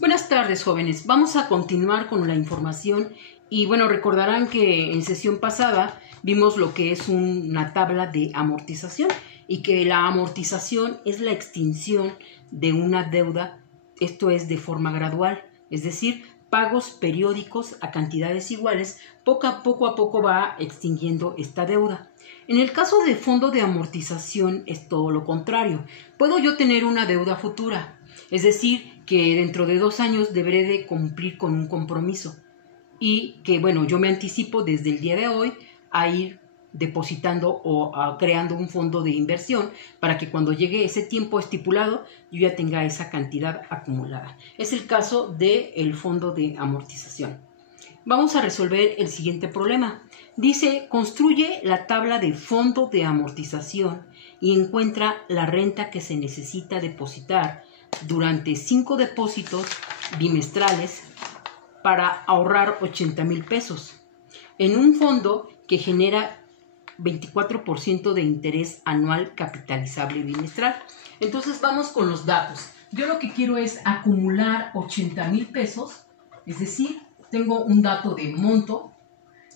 Buenas tardes, jóvenes. Vamos a continuar con la información y bueno, recordarán que en sesión pasada vimos lo que es una tabla de amortización y que la amortización es la extinción de una deuda, esto es de forma gradual, es decir, pagos periódicos a cantidades iguales, poco a poco va extinguiendo esta deuda. En el caso de fondo de amortización es todo lo contrario. Puedo yo tener una deuda futura, es decir, que dentro de 2 años deberé de cumplir con un compromiso y que, bueno, yo me anticipo desde el día de hoy a ir depositando o creando un fondo de inversión para que cuando llegue ese tiempo estipulado yo ya tenga esa cantidad acumulada. Es el caso del fondo de amortización. Vamos a resolver el siguiente problema. Dice, construye la tabla de fondo de amortización y encuentra la renta que se necesita depositar durante 5 depósitos bimestrales para ahorrar 80,000 pesos en un fondo que genera 24% de interés anual capitalizable bimestral. Entonces vamos con los datos. Yo lo que quiero es acumular 80,000 pesos, es decir, tengo un dato de monto,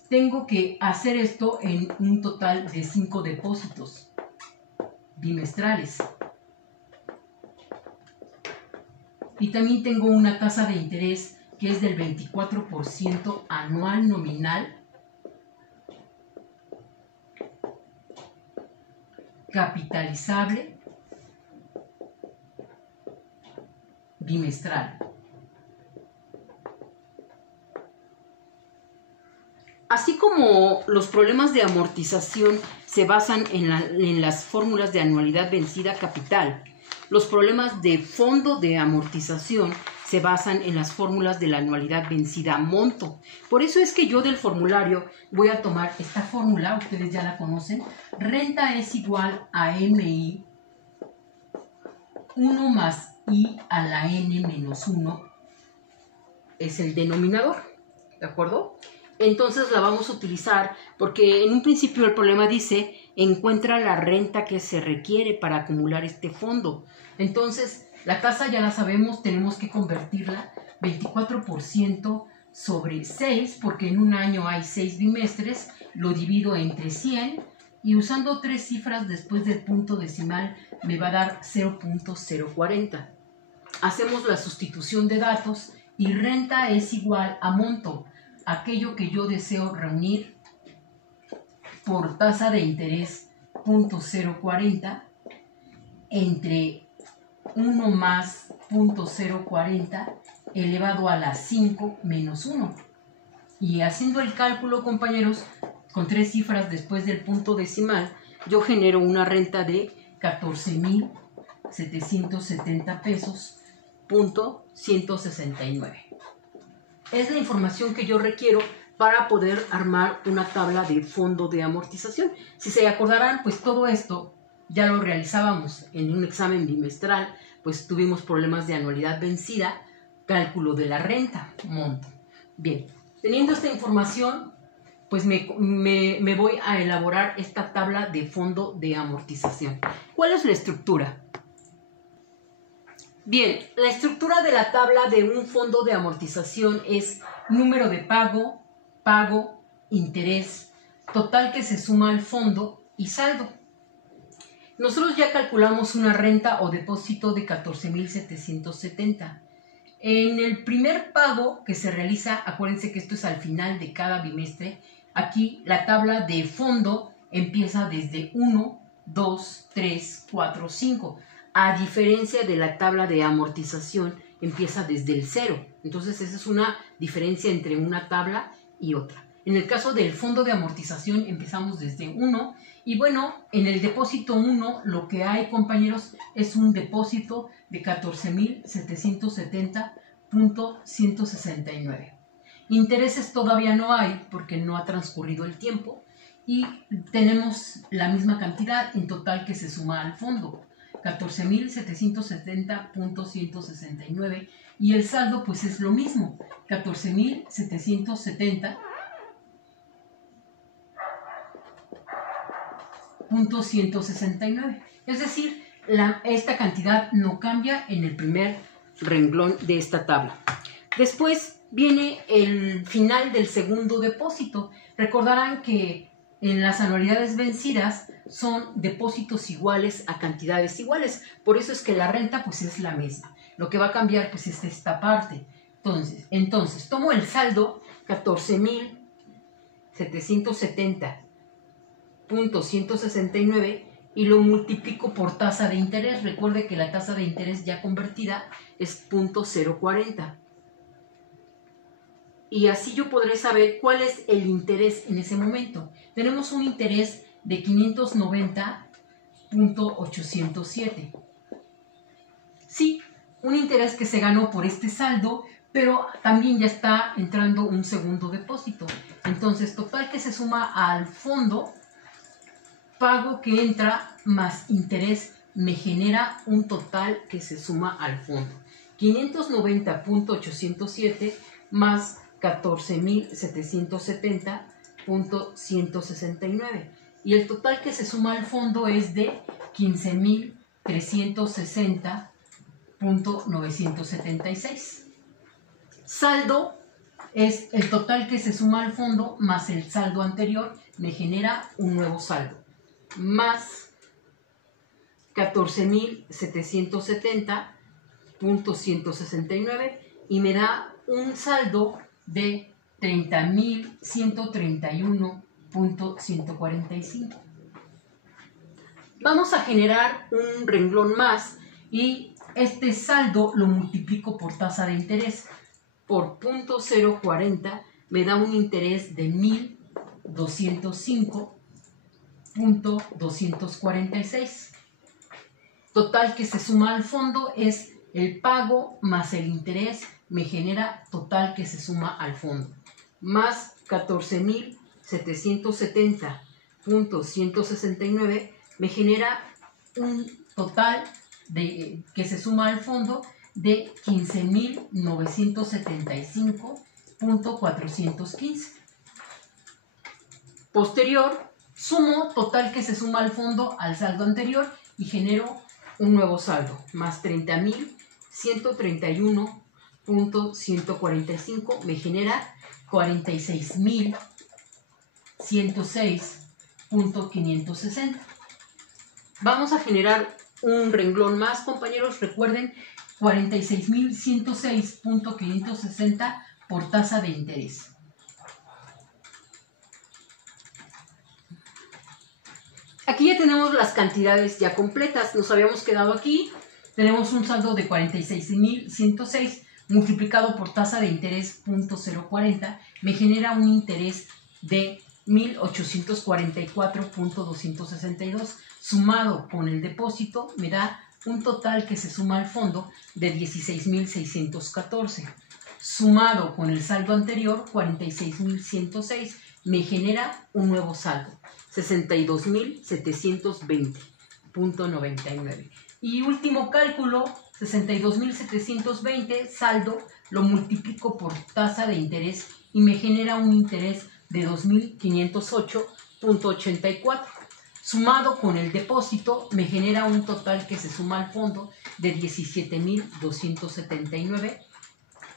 tengo que hacer esto en un total de 5 depósitos bimestrales. Y también tengo una tasa de interés que es del 24% anual nominal capitalizable bimestral. Así como los problemas de amortización se basan en las fórmulas de anualidad vencida capital, los problemas de fondo de amortización se basan en las fórmulas de la anualidad vencida monto. Por eso es que yo del formulario voy a tomar esta fórmula, ustedes ya la conocen. Renta es igual a MI 1 más I a la N menos 1 es el denominador, ¿de acuerdo? Entonces la vamos a utilizar porque en un principio el problema dice encuentra la renta que se requiere para acumular este fondo. Entonces la tasa ya la sabemos, tenemos que convertirla 24% sobre 6 porque en un año hay 6 bimestres, lo divido entre 100 y usando 3 cifras después del punto decimal me va a dar 0.040. Hacemos la sustitución de datos y renta es igual a monto, aquello que yo deseo reunir por tasa de interés 0.040 entre 1 más 0.040 elevado a la 5 menos 1. Y haciendo el cálculo, compañeros, con 3 cifras después del punto decimal, yo genero una renta de 14,770 pesos, punto 169. Es la información que yo requiero para poder armar una tabla de fondo de amortización. Si se acordarán, pues todo esto ya lo realizábamos en un examen bimestral, pues tuvimos problemas de anualidad vencida, cálculo de la renta, monto. Bien, teniendo esta información, pues me voy a elaborar esta tabla de fondo de amortización. ¿Cuál es la estructura? Bien, la estructura de la tabla de un fondo de amortización es número de pago, interés, total que se suma al fondo y saldo. Nosotros ya calculamos una renta o depósito de 14,770. En el primer pago que se realiza, acuérdense que esto es al final de cada bimestre, aquí la tabla de fondo empieza desde 1, 2, 3, 4, 5. A diferencia de la tabla de amortización, empieza desde el 0. Entonces, esa es una diferencia entre una tabla y otra. En el caso del fondo de amortización, empezamos desde 1. Y bueno, en el depósito 1, lo que hay, compañeros, es un depósito de 14,770.169. Intereses todavía no hay porque no ha transcurrido el tiempo. Y tenemos la misma cantidad en total que se suma al fondo. 14,770.169 y el saldo pues es lo mismo, 14,770.169. Es decir, esta cantidad no cambia en el primer renglón de esta tabla. Después viene el final del segundo depósito. Recordarán que en las anualidades vencidas son depósitos iguales a cantidades iguales. Por eso es que la renta pues es la misma. Lo que va a cambiar pues es esta parte. Entonces tomo el saldo 14,770,169 y lo multiplico por tasa de interés. Recuerde que la tasa de interés ya convertida es 0,040. Y así yo podré saber cuál es el interés en ese momento. Tenemos un interés de 590,807. Sí, un interés que se ganó por este saldo, pero también ya está entrando un segundo depósito. Entonces, total que se suma al fondo, pago que entra más interés me genera un total que se suma al fondo. 590,807 más 14,770,169. Y el total que se suma al fondo es de 15,360,976. Saldo es el total que se suma al fondo más el saldo anterior, me genera un nuevo saldo, más 14,770,169 y me da un saldo de 30,131,145. Vamos a generar un renglón más y este saldo lo multiplico por tasa de interés. Por 0,040 me da un interés de 1,205,246. Total que se suma al fondo es el pago más el interés, me genera total que se suma al fondo, más 14,770,169 me genera un total que se suma al fondo de 15,975,415. Posterior, sumo total que se suma al fondo al saldo anterior y genero un nuevo saldo, más 30,131,145 me genera 46,106,560. Vamos a generar un renglón más, compañeros. Recuerden, 46,106,560 por tasa de interés. Aquí ya tenemos las cantidades ya completas. Nos habíamos quedado aquí. Tenemos un saldo de 46,106 multiplicado por tasa de interés 0,040. Me genera un interés de 1,844,262. Sumado con el depósito me da un total que se suma al fondo de 16,614. Sumado con el saldo anterior, 46,106, me genera un nuevo saldo, 62,720,99. Y último cálculo, 62,720, saldo, lo multiplico por tasa de interés y me genera un interés de 2,508,84. Sumado con el depósito, me genera un total que se suma al fondo de 17,279,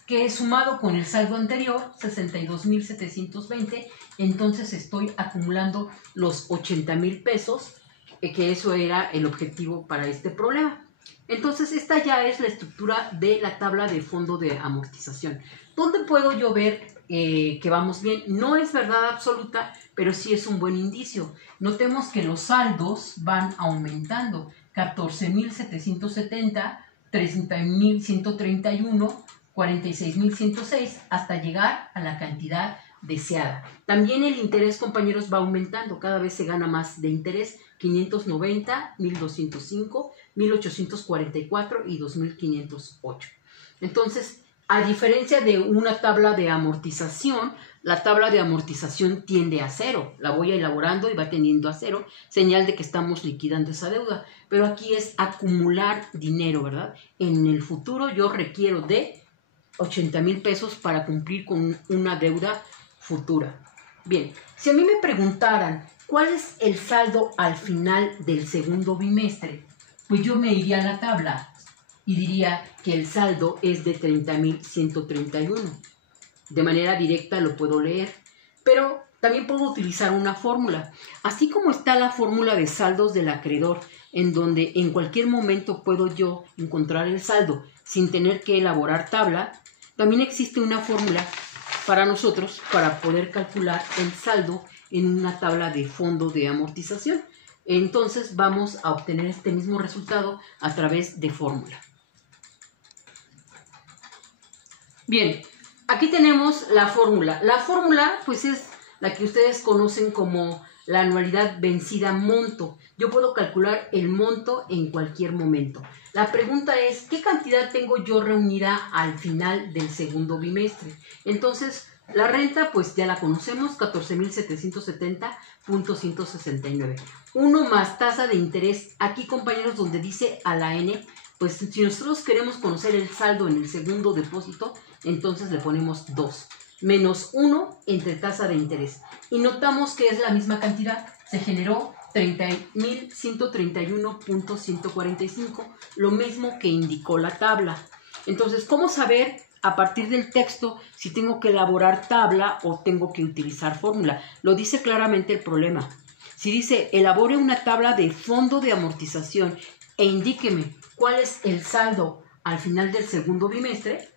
que sumado con el saldo anterior, 62,720, entonces estoy acumulando los 80,000 pesos, que eso era el objetivo para este problema. Entonces, esta ya es la estructura de la tabla de fondo de amortización. ¿Dónde puedo yo ver que vamos bien? No es verdad absoluta, pero sí es un buen indicio. Notemos que los saldos van aumentando. 14,770, 30,131, 46,106, hasta llegar a la cantidad deseada. También el interés, compañeros, va aumentando. Cada vez se gana más de interés. 590, 1,205, 1,844 y 2,508. Entonces, a diferencia de una tabla de amortización, la tabla de amortización tiende a cero. La voy elaborando y va tendiendo a cero, señal de que estamos liquidando esa deuda. Pero aquí es acumular dinero, ¿verdad? En el futuro yo requiero de 80,000 pesos para cumplir con una deuda futura. Bien, si a mí me preguntaran ¿cuál es el saldo al final del segundo bimestre? Pues yo me iría a la tabla y diría que el saldo es de 30.131. De manera directa lo puedo leer, pero también puedo utilizar una fórmula. Así como está la fórmula de saldos del acreedor, en donde en cualquier momento puedo yo encontrar el saldo sin tener que elaborar tabla, también existe una fórmula para nosotros para poder calcular el saldo en una tabla de fondo de amortización. Entonces vamos a obtener este mismo resultado a través de fórmula. Bien, aquí tenemos la fórmula. La fórmula pues es la que ustedes conocen como la anualidad vencida monto. Yo puedo calcular el monto en cualquier momento. La pregunta es, ¿qué cantidad tengo yo reunida al final del segundo bimestre? Entonces, la renta pues ya la conocemos, 14.770.169. 1 más tasa de interés. Aquí, compañeros, donde dice a la N, pues si nosotros queremos conocer el saldo en el segundo depósito, entonces le ponemos 2. Menos 1 entre tasa de interés. Y notamos que es la misma cantidad. Se generó 30.131.145, lo mismo que indicó la tabla. Entonces, ¿cómo saber a partir del texto si tengo que elaborar tabla o tengo que utilizar fórmula? Lo dice claramente el problema. Si dice, elabore una tabla de fondo de amortización e indíqueme cuál es el saldo al final del segundo bimestre,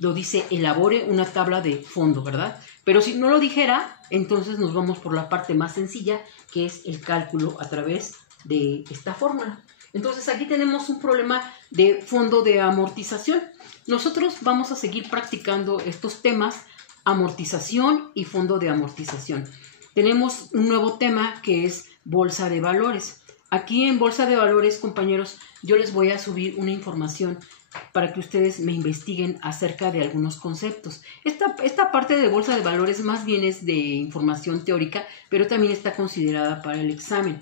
lo dice, elabore una tabla de fondo, ¿verdad? Pero si no lo dijera, entonces nos vamos por la parte más sencilla, que es el cálculo a través de esta fórmula. Entonces aquí tenemos un problema de fondo de amortización. Nosotros vamos a seguir practicando estos temas, amortización y fondo de amortización. Tenemos un nuevo tema que es bolsa de valores. Aquí en bolsa de valores, compañeros, yo les voy a subir una información para que ustedes me investiguen acerca de algunos conceptos. Esta parte de bolsa de valores más bien es de información teórica, pero también está considerada para el examen.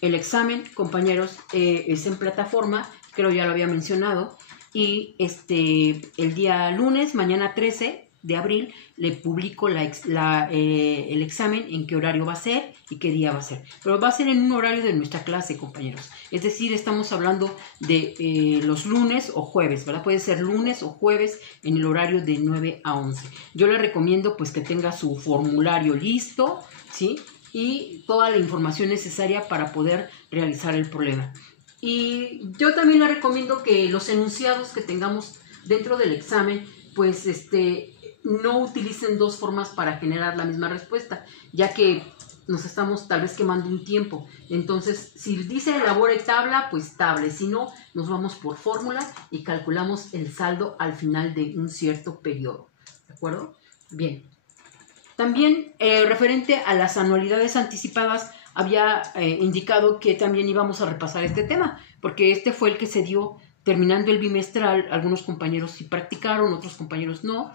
El examen, compañeros, es en plataforma, creo ya lo había mencionado, y el día lunes, mañana 13 de abril, le publico el examen, en qué horario va a ser y qué día va a ser. Pero va a ser en un horario de nuestra clase, compañeros. Es decir, estamos hablando de los lunes o jueves, ¿verdad? Puede ser lunes o jueves en el horario de 9 a 11. Yo le recomiendo pues que tenga su formulario listo, ¿sí? Y toda la información necesaria para poder realizar el problema. Y yo también le recomiendo que los enunciados que tengamos dentro del examen, pues no utilicen dos formas para generar la misma respuesta, ya que nos estamos tal vez quemando un tiempo. Entonces, si dice elabore tabla, pues tabla. Si no, nos vamos por fórmula y calculamos el saldo al final de un cierto periodo. ¿De acuerdo? Bien. También, referente a las anualidades anticipadas, había indicado que también íbamos a repasar este tema, porque este fue el que se dio terminando el bimestral. Algunos compañeros sí practicaron, otros compañeros no,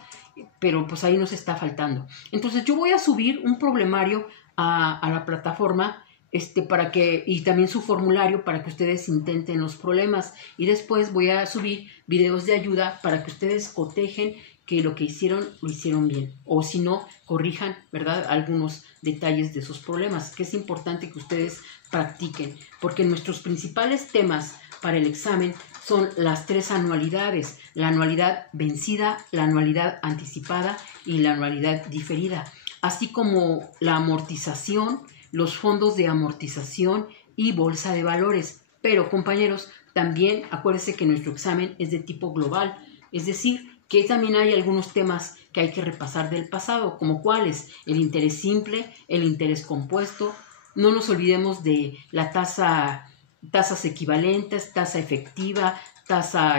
pero pues ahí nos está faltando. Entonces yo voy a subir un problemario a la plataforma y también su formulario para que ustedes intenten los problemas, y después voy a subir videos de ayuda para que ustedes cotejen que lo que hicieron lo hicieron bien, o si no, corrijan, ¿verdad?, algunos detalles de sus problemas, que es importante que ustedes practiquen, porque nuestros principales temas para el examen son las 3 anualidades: la anualidad vencida, la anualidad anticipada y la anualidad diferida, así como la amortización, los fondos de amortización y bolsa de valores. Pero, compañeros, también acuérdense que nuestro examen es de tipo global, es decir, que también hay algunos temas que hay que repasar del pasado, como cuáles: el interés simple, el interés compuesto. No nos olvidemos de la tasas equivalentes, tasa efectiva, tasa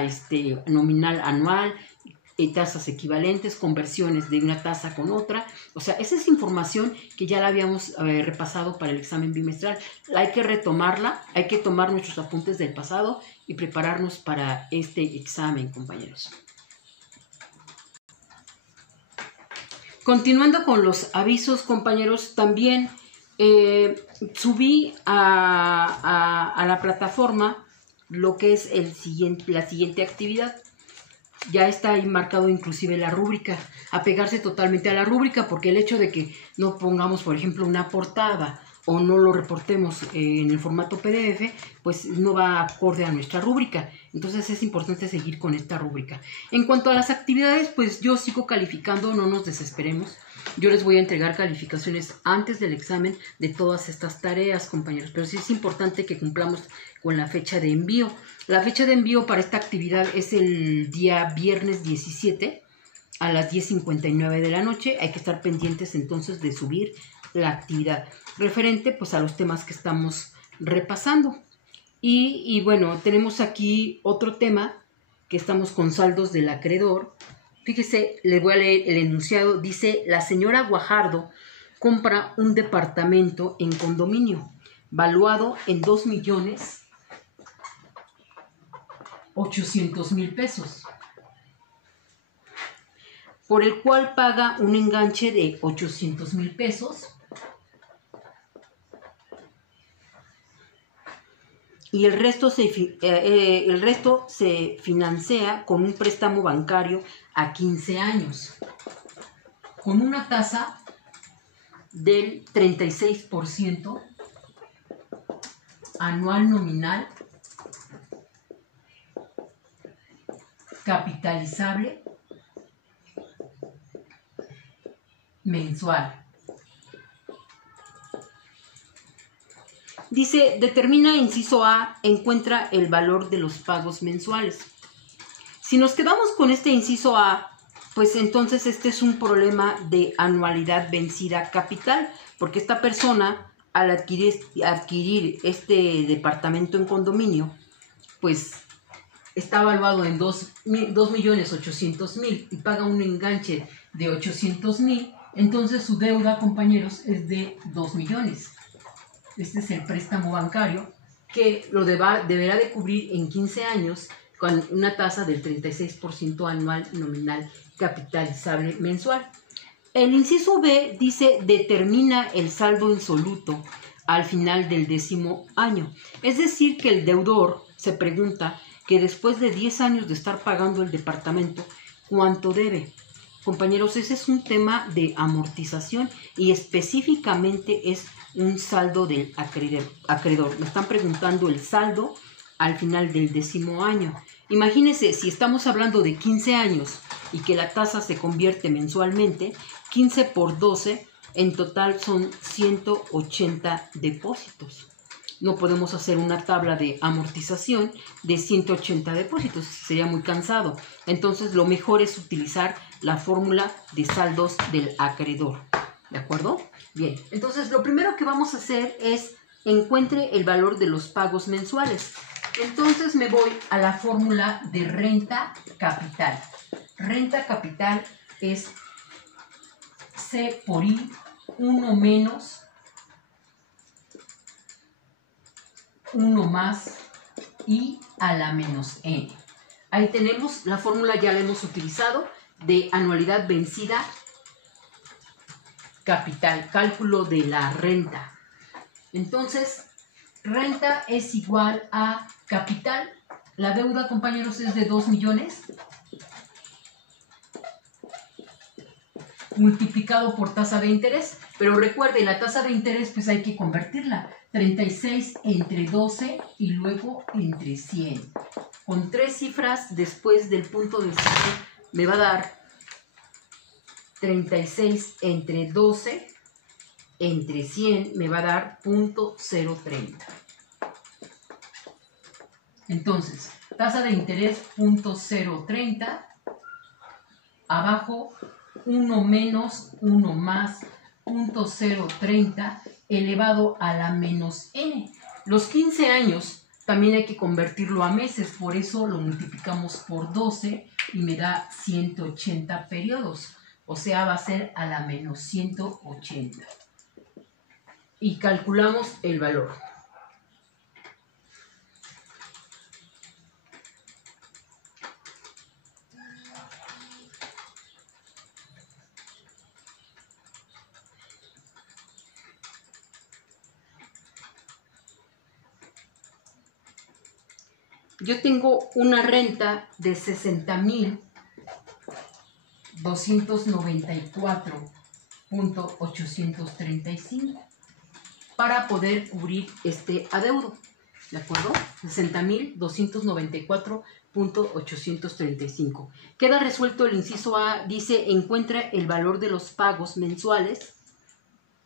nominal anual, tasas equivalentes, conversiones de una tasa con otra. O sea, esa es información que ya la habíamos repasado para el examen bimestral. Hay que retomarla, hay que tomar nuestros apuntes del pasado y prepararnos para este examen, compañeros. Continuando con los avisos, compañeros, también subí a la plataforma lo que es la siguiente actividad. Ya está ahí marcado inclusive la rúbrica, apegarse totalmente a la rúbrica, porque el hecho de que no pongamos, por ejemplo, una portada o no lo reportemos en el formato PDF, pues no va acorde a nuestra rúbrica. Entonces es importante seguir con esta rúbrica. En cuanto a las actividades, pues yo sigo calificando, no nos desesperemos. Yo les voy a entregar calificaciones antes del examen de todas estas tareas, compañeros, pero sí es importante que cumplamos con la fecha de envío. La fecha de envío para esta actividad es el día viernes 17 a las 10:59 de la noche. Hay que estar pendientes entonces de subir la actividad referente pues a los temas que estamos repasando. Y bueno, tenemos aquí otro tema que estamos con saldos del acreedor. Fíjese, les voy a leer el enunciado. Dice: la señora Guajardo compra un departamento en condominio valuado en 2.800.000 pesos, por el cual paga un enganche de 800.000 pesos y el resto se financia con un préstamo bancario a 15 años, con una tasa del 36% anual nominal, capitalizable mensual. Dice, determina, inciso A, encuentra el valor de los pagos mensuales. Si nos quedamos con este inciso A, pues entonces este es un problema de anualidad vencida capital, porque esta persona al adquirir este departamento en condominio, pues está evaluado en 2.800.000 y paga un enganche de 800.000, entonces su deuda, compañeros, es de 2 millones. Este es el préstamo bancario que lo deberá de cubrir en 15 años con una tasa del 36% anual nominal capitalizable mensual. El inciso B dice, determina el saldo insoluto al final del 10º año. Es decir, que el deudor se pregunta que después de 10 años de estar pagando el departamento, ¿cuánto debe? Compañeros, ese es un tema de amortización y específicamente es un saldo del acreedor. Me están preguntando el saldo al final del 10º año. Imagínense, si estamos hablando de 15 años y que la tasa se convierte mensualmente, 15 por 12, en total son 180 depósitos. No podemos hacer una tabla de amortización de 180 depósitos, sería muy cansado. Entonces, lo mejor es utilizar la fórmula de saldos del acreedor. ¿De acuerdo? Bien, entonces lo primero que vamos a hacer es encuentre el valor de los pagos mensuales. Entonces me voy a la fórmula de renta capital. Renta capital es C por I, 1 menos 1 más I a la menos N. Ahí tenemos la fórmula, ya la hemos utilizado, de anualidad vencida capital, cálculo de la renta. Entonces, renta es igual a capital. La deuda, compañeros, es de 2 millones. Multiplicado por tasa de interés. Pero recuerde, la tasa de interés, pues hay que convertirla. 36 entre 12 y luego entre 100. Con 3 cifras después del punto de cierre me va a dar 36 entre 12 entre 100 me va a dar 0.030. Entonces, tasa de interés 0.030, abajo 1 menos 1 más 0.030 elevado a la menos n. Los 15 años también hay que convertirlo a meses, por eso lo multiplicamos por 12 y me da 180 periodos. O sea, va a ser a la menos 180. Y calculamos el valor. Yo tengo una renta de 60.294.835. para poder cubrir este adeudo. ¿De acuerdo? 60,294.835. Queda resuelto el inciso A. Dice, encuentra el valor de los pagos mensuales.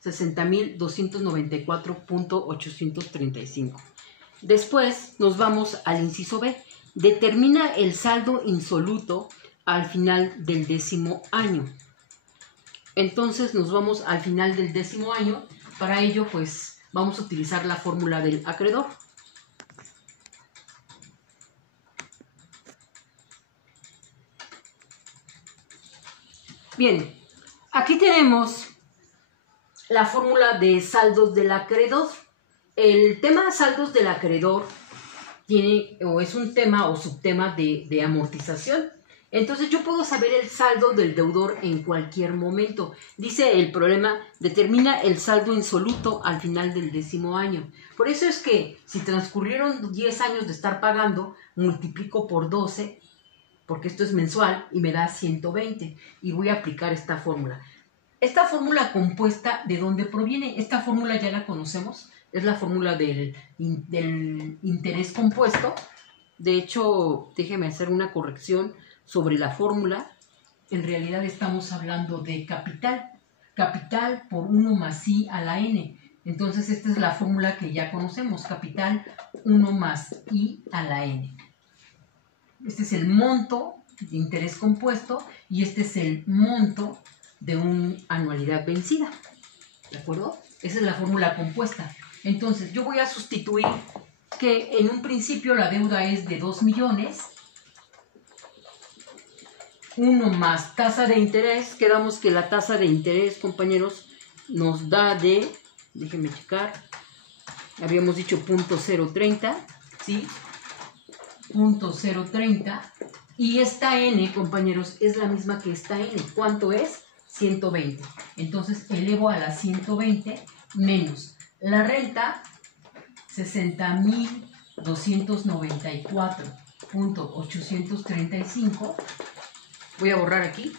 60,294.835. Después nos vamos al inciso B. Determina el saldo insoluto al final del 10º año. Entonces nos vamos al final del 10º año. Para ello, pues, vamos a utilizar la fórmula del acreedor. Bien, aquí tenemos la fórmula de saldos del acreedor. El tema saldos del acreedor tiene o es un tema o subtema de amortización. Entonces yo puedo saber el saldo del deudor en cualquier momento. Dice el problema, determina el saldo insoluto al final del 10º año. Por eso es que si transcurrieron 10 años de estar pagando, multiplico por 12, porque esto es mensual, y me da 120. Y voy a aplicar esta fórmula. Esta fórmula compuesta, ¿de dónde proviene? Esta fórmula ya la conocemos. Es la fórmula del interés compuesto. De hecho, déjeme hacer una corrección sobre la fórmula. En realidad estamos hablando de capital. Capital por 1 más I a la N. Entonces, esta es la fórmula que ya conocemos. Capital 1 más I a la N. Este es el monto de interés compuesto y este es el monto de una anualidad vencida. ¿De acuerdo? Esa es la fórmula compuesta. Entonces, yo voy a sustituir que en un principio la deuda es de 2 millones. 1 más tasa de interés. Quedamos que la tasa de interés, compañeros, nos da de, déjenme checar, habíamos dicho 0.030, ¿sí? 0.030. Y esta N, compañeros, es la misma que esta N. ¿Cuánto es? 120. Entonces, elevo a la 120 menos la renta, 60,294.835. Voy a borrar aquí.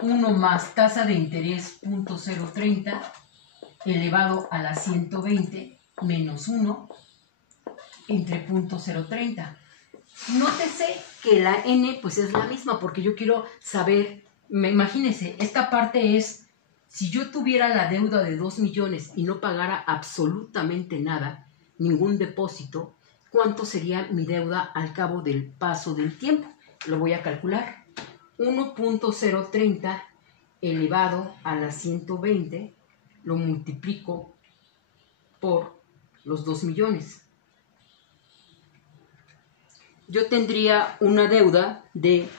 Uno más tasa de interés 0.030 elevado a la 120 menos 1 entre 0.030. Nótese que la N pues es la misma porque yo quiero saber, imagínense, esta parte es, si yo tuviera la deuda de 2 millones y no pagara absolutamente nada, ningún depósito, ¿cuánto sería mi deuda al cabo del paso del tiempo? Lo voy a calcular. 1.030 elevado a la 120 lo multiplico por los 2 millones. Yo tendría una deuda de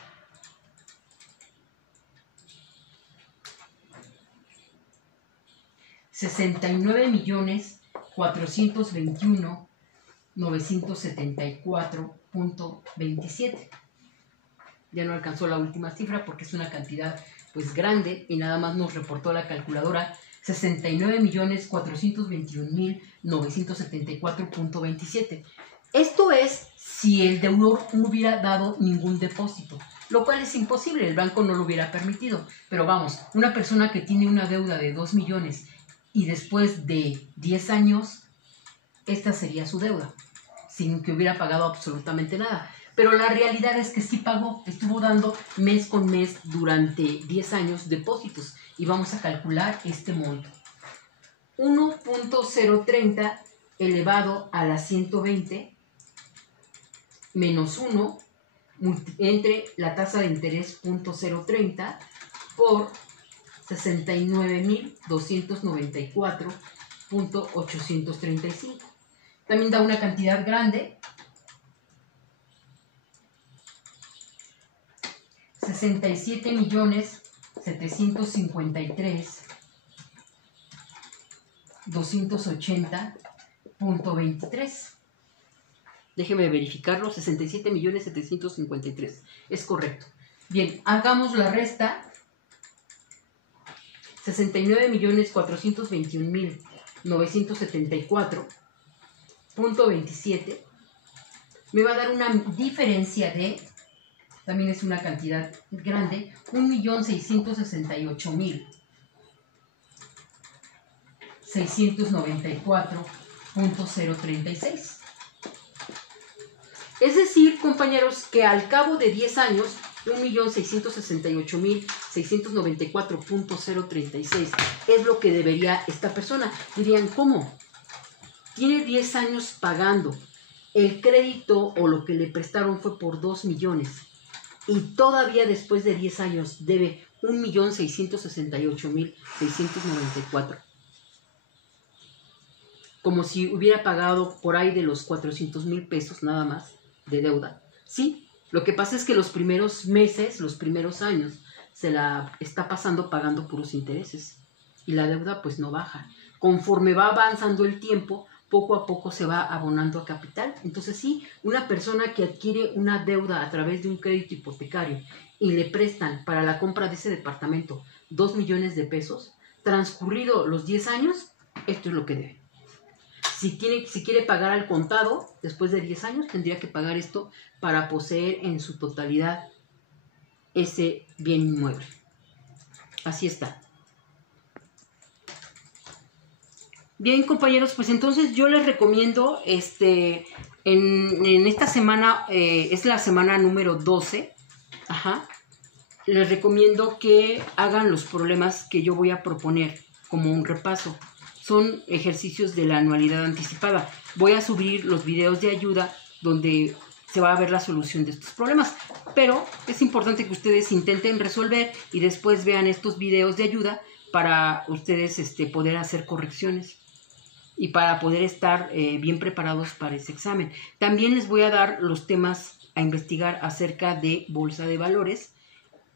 $69,421,974.27. Ya no alcanzó la última cifra porque es una cantidad pues grande y nada más nos reportó la calculadora 69,421,974.27. Esto es si el deudor no hubiera dado ningún depósito, lo cual es imposible, el banco no lo hubiera permitido. Pero vamos, una persona que tiene una deuda de 2 millones y después de 10 años, esta sería su deuda, sin que hubiera pagado absolutamente nada. Pero la realidad es que sí pagó, estuvo dando mes con mes durante 10 años depósitos. Y vamos a calcular este monto. 1.030 elevado a la 120 menos 1 entre la tasa de interés 0.030 por 69,294.835. También da una cantidad grande. 67,753,280.23. Déjeme verificarlo, 67,753. Es correcto. Bien, hagamos la resta. 69,421,974.27 me va a dar una diferencia de, también es una cantidad grande, 1.668.694.036. Es decir, compañeros, que al cabo de 10 años, 1.668.694.036 es lo que debería esta persona. Dirían, ¿cómo? Tiene 10 años pagando. El crédito o lo que le prestaron fue por 2 millones. Y todavía después de 10 años debe 1.668.694. Como si hubiera pagado por ahí de los 400,000 pesos nada más de deuda. Sí, lo que pasa es que los primeros meses, los primeros años, se la está pasando pagando puros intereses. Y la deuda pues no baja. Conforme va avanzando el tiempo, poco a poco se va abonando a capital. Entonces sí, una persona que adquiere una deuda a través de un crédito hipotecario y le prestan para la compra de ese departamento 2 millones de pesos, transcurrido los 10 años, esto es lo que debe. Si quiere pagar al contado, después de 10 años, tendría que pagar esto para poseer en su totalidad ese bien inmueble. Así está. Bien, compañeros, pues entonces yo les recomiendo, en esta semana, es la semana número 12, les recomiendo que hagan los problemas que yo voy a proponer como un repaso. Son ejercicios de la anualidad anticipada. Voy a subir los videos de ayuda donde se va a ver la solución de estos problemas. Pero es importante que ustedes intenten resolver y después vean estos videos de ayuda para ustedes poder hacer correcciones y para poder estar bien preparados para ese examen. También les voy a dar los temas a investigar acerca de bolsa de valores,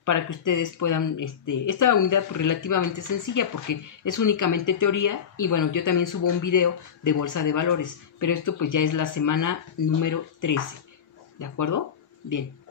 para que ustedes puedan, esta unidad pues, relativamente sencilla porque es únicamente teoría y bueno, yo también subo un video de bolsa de valores, pero esto pues ya es la semana número 13, ¿de acuerdo? Bien.